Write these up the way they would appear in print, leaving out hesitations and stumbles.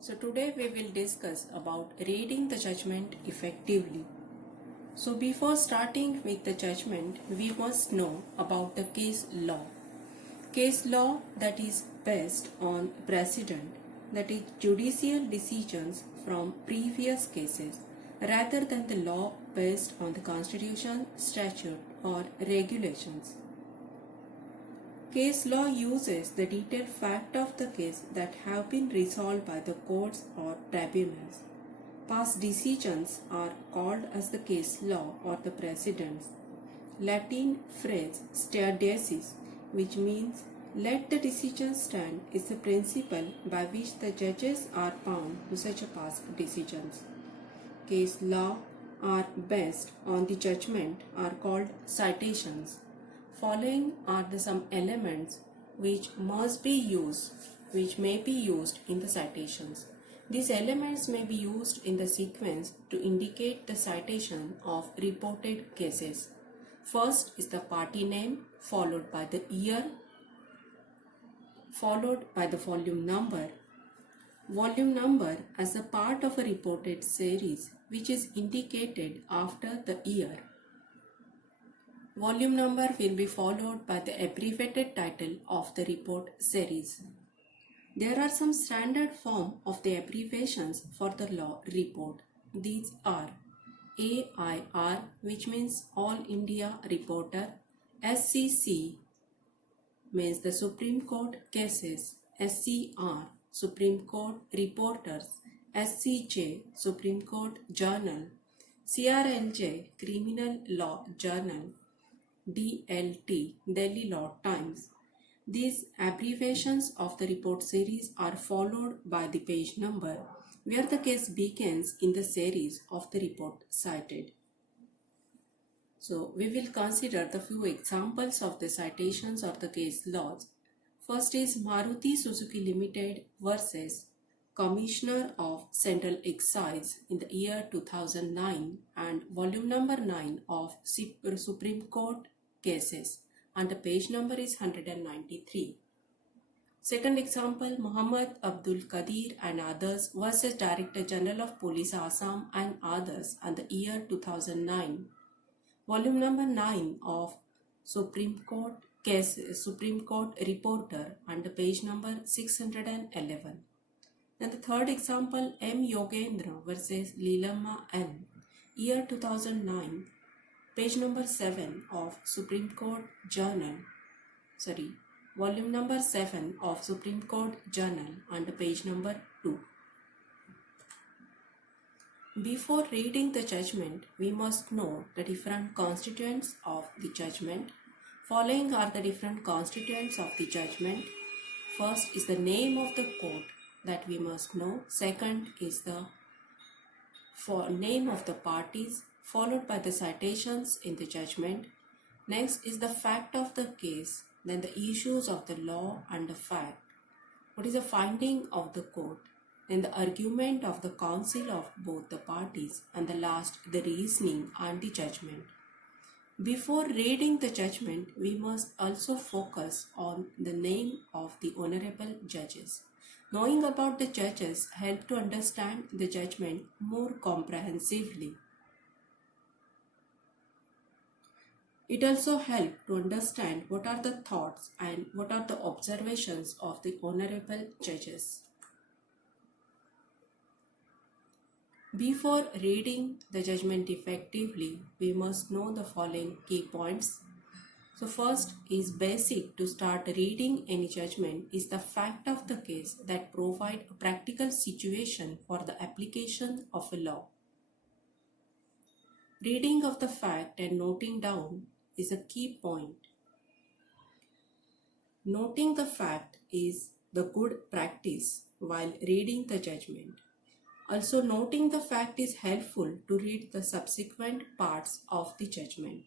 So today we will discuss about reading the judgment effectively. So before starting with the judgment, we must know about the case law. Case law that is based on precedent, that is judicial decisions from previous cases, rather than the law based on the constitution, statute or regulations. Case law uses the detailed fact of the case that have been resolved by the courts or tribunals. Past decisions are called as the case law or the precedents. Latin phrase stare decisis, which means let the decision stand, is the principle by which the judges are bound to such a past decisions. Case law are based on the judgment are called citations. Following are the some elements which may be used in the citations. These elements may be used in the sequence to indicate the citation of reported cases. First is the party name, followed by the year, followed by the volume number. Volume number as a part of a reported series which is indicated after the year. Volume number will be followed by the abbreviated title of the report series. There are some standard form of the abbreviations for the law report. These are AIR, which means All India Reporter, SCC means the Supreme Court Cases, SCR Supreme Court Reporters, SCJ Supreme Court Journal, CRLJ Criminal Law Journal, DLT Delhi Law Times. These abbreviations of the report series are followed by the page number where the case begins in the series of the report cited. So we will consider the few examples of the citations of the case laws. First is Maruti Suzuki Limited versus Commissioner of Central Excise in the year 2009 and volume number 9 of Supreme Court Cases, and the page number is 193. Second example, Muhammad Abdul Qadir and others versus Director General of Police Assam and others and the year 2009. Volume number 9 of Supreme Court Cases, Supreme Court Reporter, and the page number 611. And the third example, M. Yogendra versus Leelamma N. year 2009. Page number 7 of Supreme Court Journal, volume number 7 of Supreme Court Journal and page number 2. Before reading the judgment, we must know the different constituents of the judgment. Following are the different constituents of the judgment. First is the name of the court that we must know. Second is the name of the parties, followed by the citations in the judgment. Next is the fact of the case, then the issues of the law and the fact. What is the finding of the court, then the argument of the counsel of both the parties, and the last, the reasoning and the judgment. Before reading the judgment, we must also focus on the name of the honorable judges. Knowing about the judges help to understand the judgment more comprehensively. It also helps to understand what are the thoughts and what are the observations of the honorable judges. Before reading the judgment effectively, we must know the following key points. So first is basic to start reading any judgment is the fact of the case that provide a practical situation for the application of a law. Reading of the fact and noting down is a key point. Noting the fact is the good practice while reading the judgment. Also, noting the fact is helpful to read the subsequent parts of the judgment.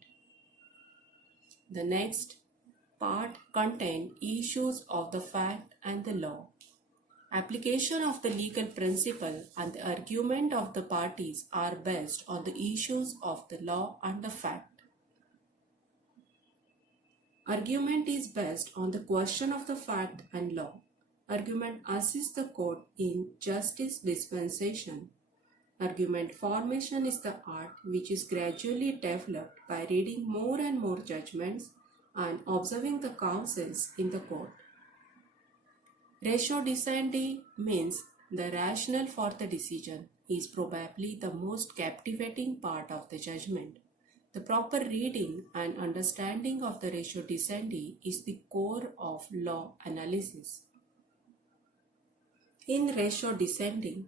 The next part contains issues of the fact and the law. Application of the legal principle and the argument of the parties are based on the issues of the law and the fact. Argument is based on the question of the fact and law. Argument assists the court in justice dispensation. Argument formation is the art which is gradually developed by reading more and more judgments and observing the counsels in the court. Ratio decidendi means the rationale for the decision is probably the most captivating part of the judgment. The proper reading and understanding of the ratio decidendi is the core of law analysis. In ratio decidendi,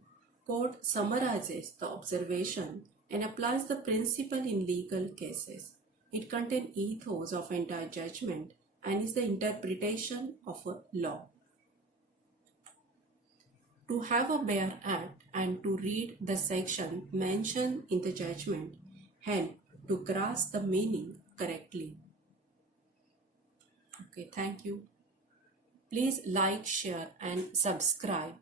court summarizes the observation and applies the principle in legal cases. It contains ethos of entire judgment and is the interpretation of a law. To have a bare act and to read the section mentioned in the judgment help to grasp the meaning correctly. Okay, thank you. Please like, share and subscribe